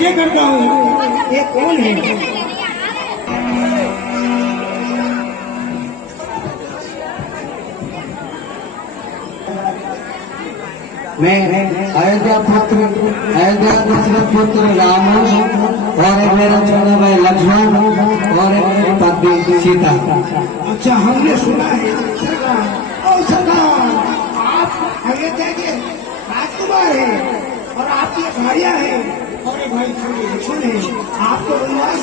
क्या करता हूँ, ये कौन है? मैं अयोध्या दशरथ पुत्र राम और एक मेरा छोटा भाई लक्ष्मण और एक मेरी पत्नी सीता। अच्छा, हमने सुना है सरदार, आप अयोध्या के राजकुमार हैं और आपकी भारिया है और एक भाई छोटे लक्ष्मण है। आपको वनवास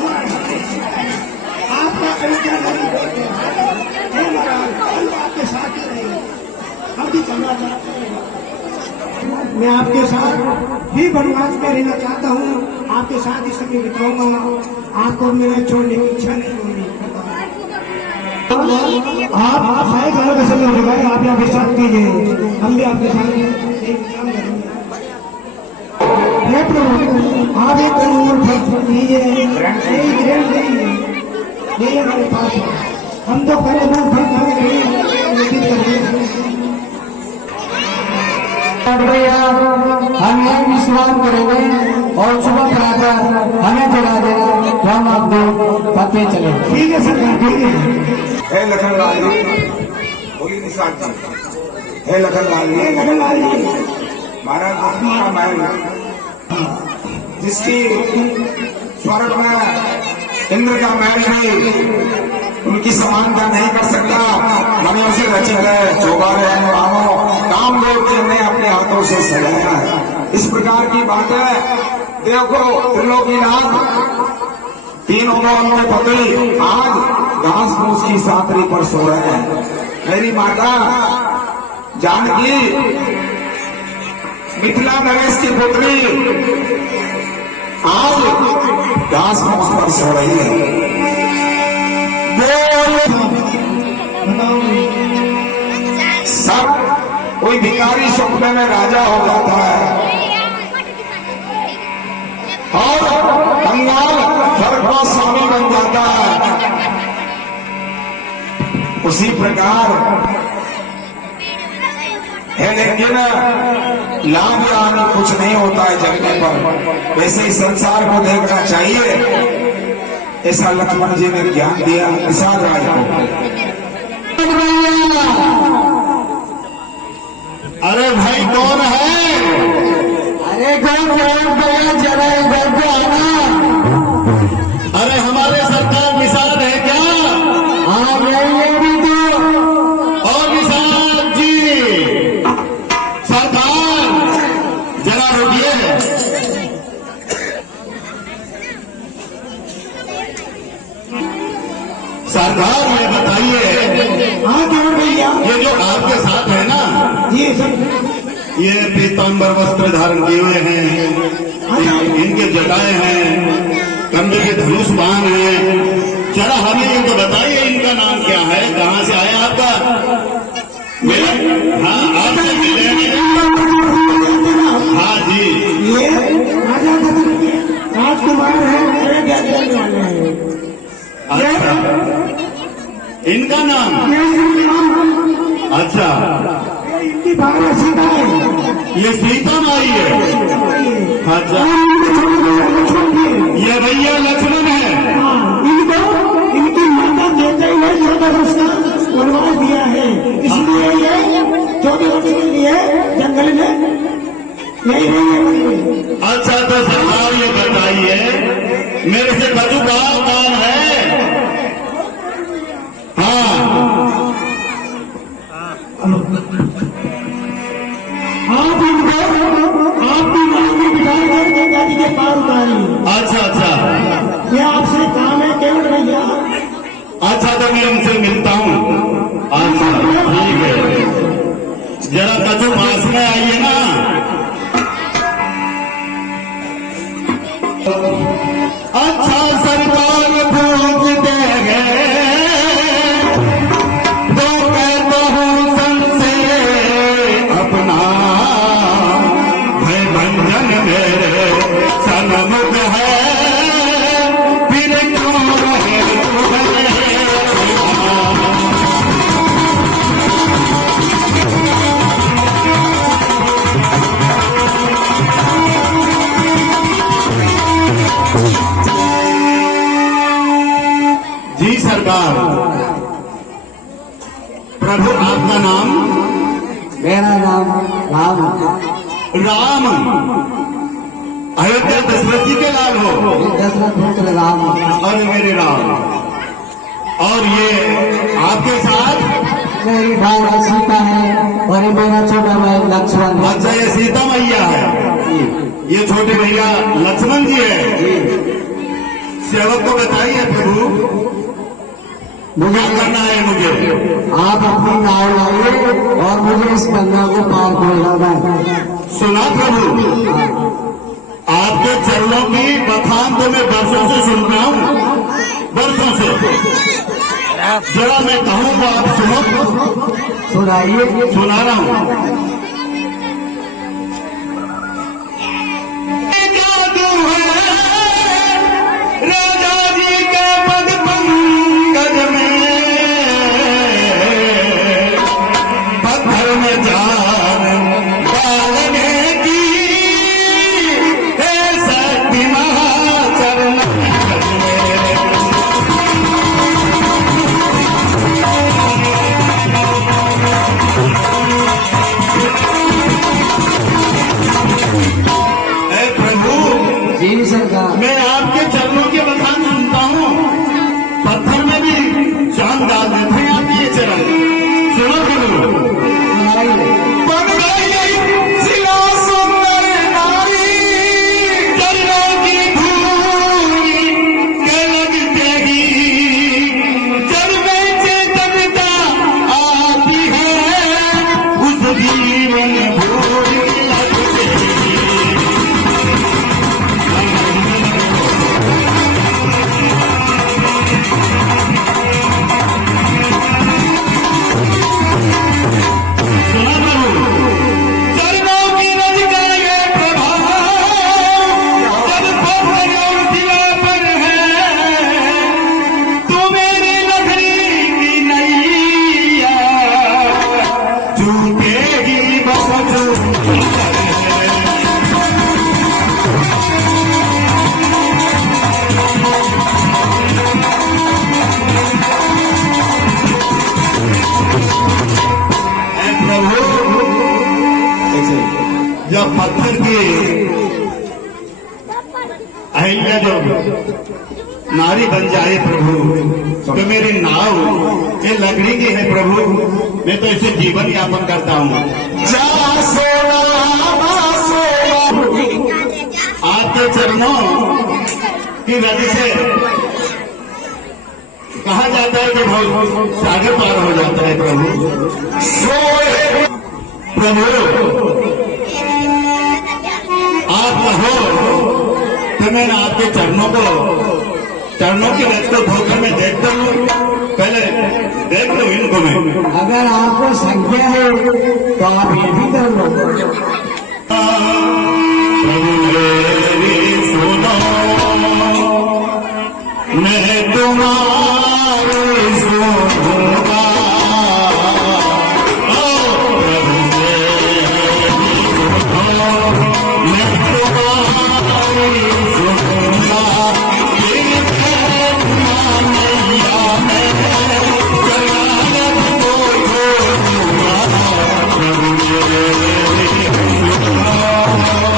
आपका अयोध्या नहीं बोलते हैं महाराज, आपके साथ ही रहे, हम भी चलना चाहते हैं। मैं आपके साथ भी वनवास में रहना चाहता हूँ, आपके साथ ही समय बिताऊंगा, आपको मेरे छोड़ने की इच्छा नहीं होगी। आप सारे गाँव का समय हो गए, आप यहाँ विश्राम कीजिए, हम भी आपके साथ इंतजाम करेंगे। आप एक लीजिए, हमारे पास हम तो पहले हम यही विश्राम करेंगे और सुबह प्रातः हमें जगा देगा तो हम आपको पते चले। ठीक है सर, ठीक है। है लखनलाल जी, होगी निशान जी, है लखनलाल जी, महाराज दशरथ का महल जिसकी स्वर्ग में इंद्र का महल है, उनकी समानता नहीं कर सकता। मणियों से रचे गए चौबारे रामों कामदेव जी ने अपने हाथों से सजाया है। इस प्रकार की बात है। देखो त्रिलोकीनाथ तीनों में पति आज घास फूस की सातरी पर सो रहे हैं। मेरी माता जानकी मिथिला नरेश की पुत्री आज घास फूस पर सो रही है। सब कोई भिखारी सपने में राजा हो जाता है और कंगाल घर का स्वामी बन जाता है। उसी प्रकार है, लेकिन लाभ या हानि कुछ नहीं होता है जगने पर। वैसे ही संसार को देखना चाहिए, ऐसा लक्ष्मण जी ने ज्ञान दिया निषाद राय को। अरे भाई कौन है? अरे कौन भैया, जरा इधर पे आना। अरे हमारे सरकार निषाद है क्या? हाँ यही भी तो। और निषाद जी सरकार जरा रुकिए। सरकार ये बताइए, हाँ क्यों भैया? ये जो आपके साथ है ना, जी सर, ये पीताम्बर वस्त्र धारण किए हुए हैं, इनके जटाएं हैं, कंधे के धनुष बाण हैं। जरा हमें ये तो बताइए इनका नाम क्या है, कहाँ से आया आपका? मेरा हाँ आपसे मिले। हाँ जी, ये राजा दशरथ के राजकुमार है, अच्छा इनका नाम? अच्छा, इनकी भावना सीता है, ये सीता माई है। अच्छा, ये भैया लक्ष्मण है। इनको इनकी माता देते हुए 14 वर्ष का वनवास दिया है, इसलिए ये 14 वर्ष के लिए जंगल में यही रहेंगे। अच्छा तो सरकार ये बताइए, मेरे से बचू कौन है? हाँ आप इनको आपकी माँ की बिठाई करके गाड़ी के पार उतारी। अच्छा अच्छा, ये आपसे काम है केवल भैया। अच्छा तो मैं उनसे मिलता हूँ। अच्छा ठीक है, जरा कचू पास में आइए ना। अच्छा सरकार पूछते हैं तो कहता हूँ सन से अपना है भंजन मेरे सनमुख है, फिर क्यों रहे नाम राम राम अयोध्या दशरथ जी के लाल हो। दशरथ पुत्र राम। अरे मेरे राम, और ये आपके साथ मेरी भाई सीता है और ये मेरा छोटा भाई लक्ष्मण। अच्छा, ये सीता मैया है, ये छोटे भैया लक्ष्मण जी है। सेवक को बताइए प्रभु मुझे क्या करना है। मुझे आप अपनी नाव लाइए और मुझे इस गंगा को पार करवाना है। सुना प्रभु, आपके चरणों की बखान तो मैं वर्षों से सुन रहा हूँ, वर्षों से। जरा मैं कहूँ तो आप सुनो, सुनाइए। सुना रहा हूँ। जादू है राजा जी के पद पंकज में, पत्थर में जान डालने की है शक्ति महाचरण में। ऐ प्रभु, जी सरकार। मैं आपके चरणों के बखान सुनता हूँ, पत्थर में भी जान डाल देते हैं आपके ये चरण। सुनो प्रभु, सुनाइए। बन गई शिला सुंदर नारी, चरणों की धूल के लगते ही जड़ में चेतनता आती है, उस जीवन भूल के लगते ही। सुना प्रभु, चरणों की रज का ये प्रभाव जब पत्थर और शिला पर है, तू मेरी लकड़ी की नैया झूठे ही बस प्रभु। जब पत्थर की अहिल्या जो नारी बन जाए प्रभु, तो मेरी नाव ये लकड़ी की है प्रभु, मैं तो इसे जीवन यापन करता हूँ। आपके चरणों की वजह से कहा जाता है कि बहुत सागर पार हो जाता है प्रभु। प्रभु आप कहो तो मैं आपके चरणों की रज को धोकर मैं देखता हूँ, पहले देख लो इनको मैं। अगर आपको संख्या है तो आप ये भी कर लो। प्रभु मेरी सुनो, मैं तुम्हारी सुनूंगा। Oh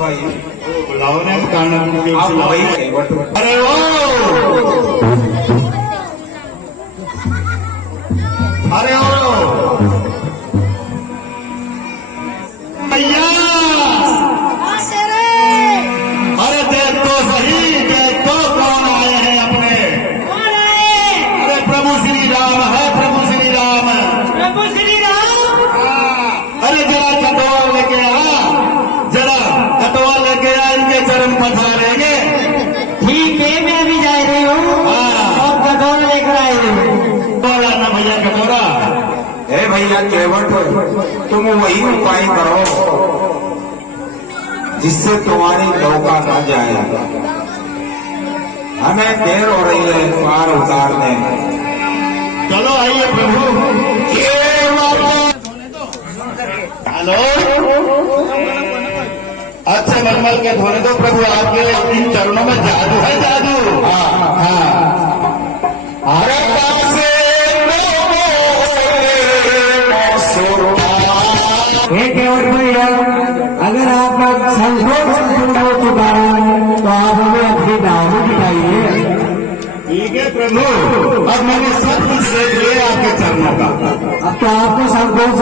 भाई बुलाओ ने कारण आप वही केवट अरे ओ अरे ओ भैया अरे देख तो सही, देख तो कौन आए हैं अपने। अरे प्रभु श्री राम है, प्रभु श्री राम। प्रभु श्री राम। अरे जरा कटोरा लेके आ, जरा कटोरा लेके आ, इनके चरण पधारेंगे। ठीक है, मैं अभी जा रही हूँ और कटोरा लेकर आई हूँ। बोला ना भैया कटोरा। हे भैया केवट, तुम वही उपाय करो जिससे तुम्हारी नौका न जाए। हमें देर हो रही है, पार उतारने। चलो आइए प्रभु। हेलो, अच्छे मलमल के धोने दो प्रभु, आपके इन चरणों में जादू है, जादू। हाँ अरे एक केवट भैया, अगर आपका संकोच संपूर्ण हो चुका है तो आप हमें अपनी नाम दिखाइए। ठीक है प्रभु, अब मैंने सब कुछ देख लिया आपके चरणों का। अब तो आपको संकोच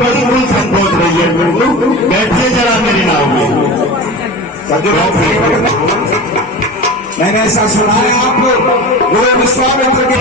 बिल्कुल संकोच रही है प्रभु। बैठिए जरा मेरी नाव में। मैंने ऐसा सुना है आप गुरु विश्वामित्र के